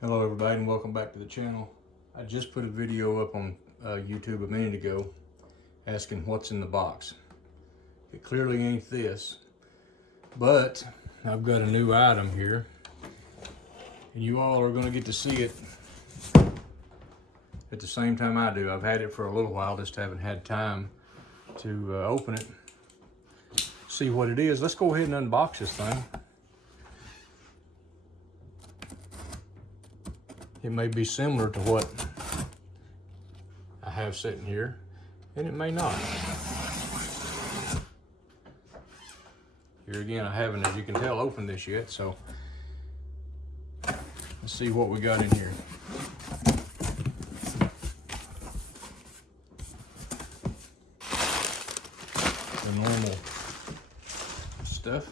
Hello everybody and welcome back to the channel. I just put a video up on YouTube a minute ago asking what's in the box. It clearly ain't this, but I've got a new item here and you all are going to get to see it at the same time I do. I've had it for a little while, just haven't had time to open it, see what it is. Let's go ahead and unbox this thing. It may be similar to what I have sitting here, and it may not. Here again, I haven't, as you can tell, opened this yet, so let's see what we got in here. The normal stuff.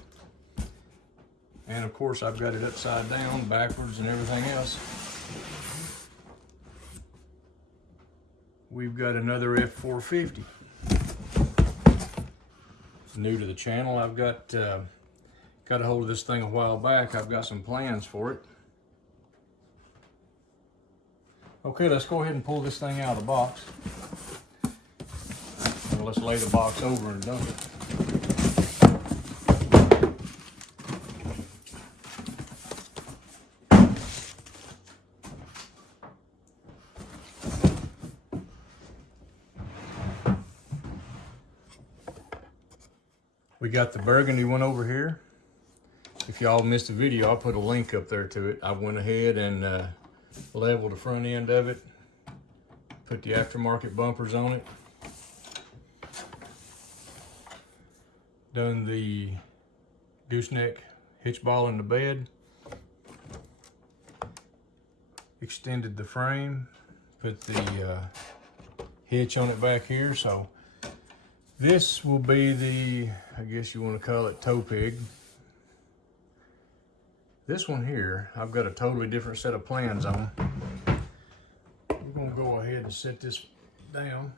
And of course, I've got it upside down, backwards, and everything else. We've got another F450. New to the channel. I've got a hold of this thing a while back. I've got some plans for it. Okay, let's go ahead and pull this thing out of the box. Well, let's lay the box over and dump it. We got the burgundy one over here. If y'all missed the video, I'll put a link up there to it. I went ahead and leveled the front end of it, put the aftermarket bumpers on it, done the gooseneck hitch ball in the bed, extended the frame, put the hitch on it back here. So this will be the, I guess you want to call it, tow pig. This one here, I've got a totally different set of plans on. We're going to go ahead and set this down.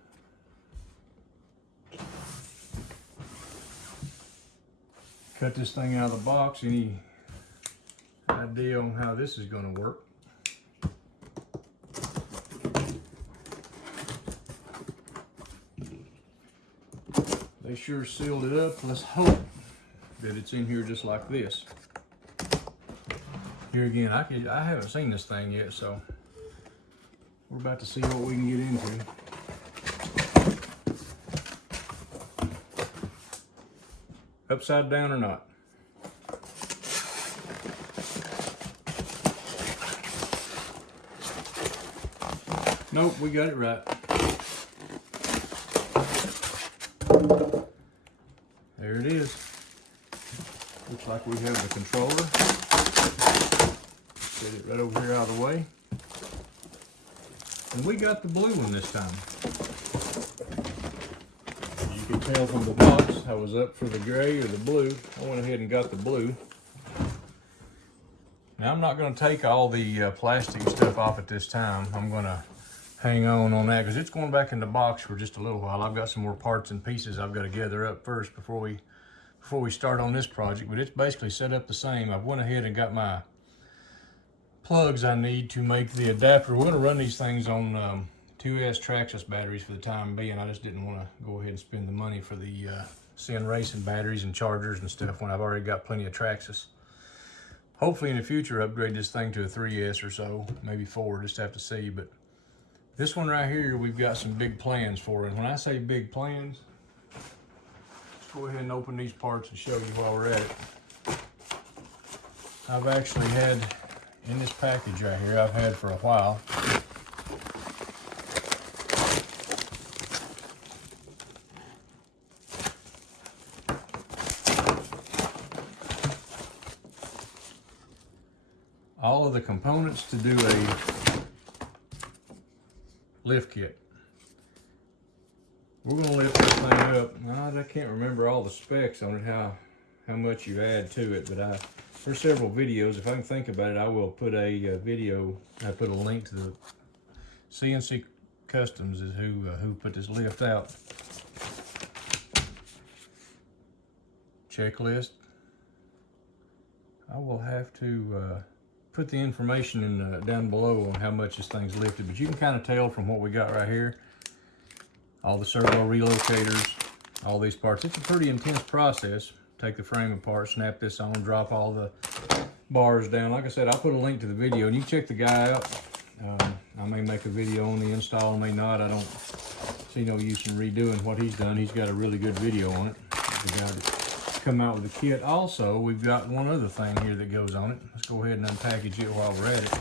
Cut this thing out of the box. Any idea on how this is going to work? They sure sealed it up. Let's hope that it's in here just like this. Here again, I haven't seen this thing yet, so we're about to see what we can get into. Upside down or not? Nope, we got it right. There it is. Looks like we have the controller. Get it right over here out of the way. And we got the blue one this time. You can tell from the box I was up for the gray or the blue. I went ahead and got the blue. Now I'm not going to take all the plastic stuff off at this time. I'm going to hang on that because it's going back in the box for just a little while. I've got some more parts and pieces I've got to gather up first before we start on this project, but it's basically set up the same. I've went ahead and got my plugs I need to make the adapter. We're going to run these things on 2S Traxxas batteries for the time being. I just didn't want to go ahead and spend the money for the Sin Racing batteries and chargers and stuff when I've already got plenty of Traxxas. Hopefully in the future upgrade this thing to a 3S or so, maybe 4, just have to see. But this one right here, we've got some big plans for. And when I say big plans, let's go ahead and open these parts and show you while we're at it. I've actually had in this package right here, I've had for a while. All of the components to do a lift kit. We're going to lift this thing up. I can't remember all the specs on it, how much you add to it, but there's several videos. If I can think about it, I will put a video. I put a link to the CNC Customs is who put this lift out. Checklist. I will have to put the information in down below on how much this thing's lifted, but you can kind of tell from what we got right here, all the servo relocators, all these parts. It's a pretty intense process. Take the frame apart, snap this on, drop all the bars down. Like I said, I'll put a link to the video, and you can check the guy out. I may make a video on the install, I may not. I don't see no use in redoing what he's done. He's got a really good video on it. The guy that come out with the kit. Also, we've got one other thing here that goes on it. Let's go ahead and unpackage it while we're at it.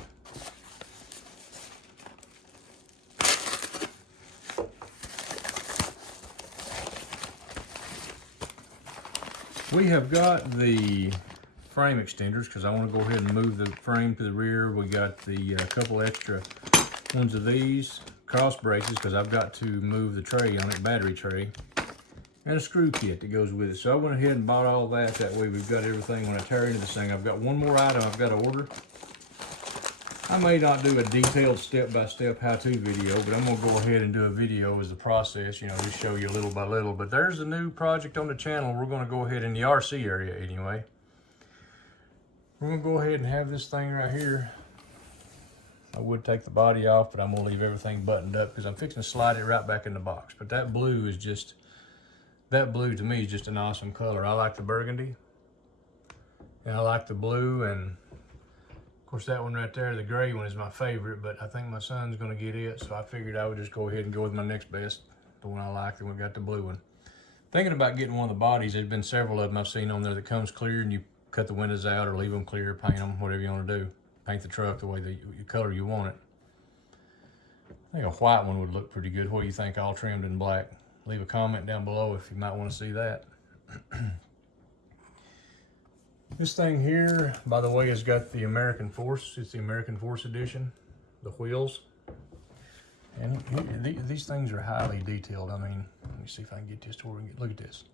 We have got the frame extenders because I want to go ahead and move the frame to the rear. We got the couple extra ones of these, cross braces because I've got to move the tray on it, battery tray, and a screw kit that goes with it. So I went ahead and bought all that. That way we've got everything when I tear into this thing. I've got one more item I've got to order. I may not do a detailed step-by-step how-to video, but I'm gonna go ahead and do a video as the process, you know, just show you little by little. But there's a new project on the channel. We're gonna go ahead in the RC area anyway. We're gonna go ahead and have this thing right here. I would take the body off, but I'm gonna leave everything buttoned up because I'm fixing to slide it right back in the box. But that blue is just, that blue to me is just an awesome color. I like the burgundy, and I like the blue, and of course, that one right there, the gray one, is my favorite, but I think my son's gonna get it, so I figured I would just go ahead and go with my next best, the one I like, then we got the blue one. Thinking about getting one of the bodies. There's been several of them I've seen on there that comes clear, and you cut the windows out or leave them clear, paint them, whatever you want to do. Paint the truck the way the color you want it. I think a white one would look pretty good. What do you think, all trimmed in black? Leave a comment down below if you might want to see that. This thing here, by the way, has got the American Force. It's the American Force edition, the wheels. And these things are highly detailed. I mean, let me see if I can get this to where we can get, look at this.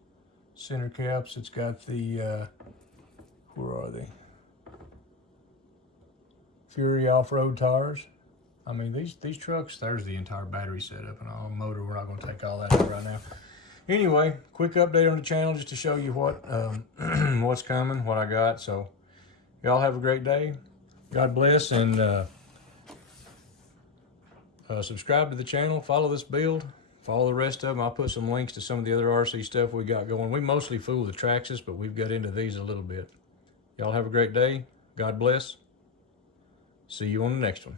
Center caps, it's got the, where are they? Fury off-road tires. I mean, these trucks, there's the entire battery setup and all, motor. We're not gonna take all that out right now. Anyway, quick update on the channel just to show you what what's coming, what I got. So y'all have a great day. God bless, and subscribe to the channel, follow this build, follow the rest of them. I'll put some links to some of the other RC stuff we got going. We mostly fool the Traxxas, but we've got into these a little bit. Y'all have a great day. God bless. See you on the next one.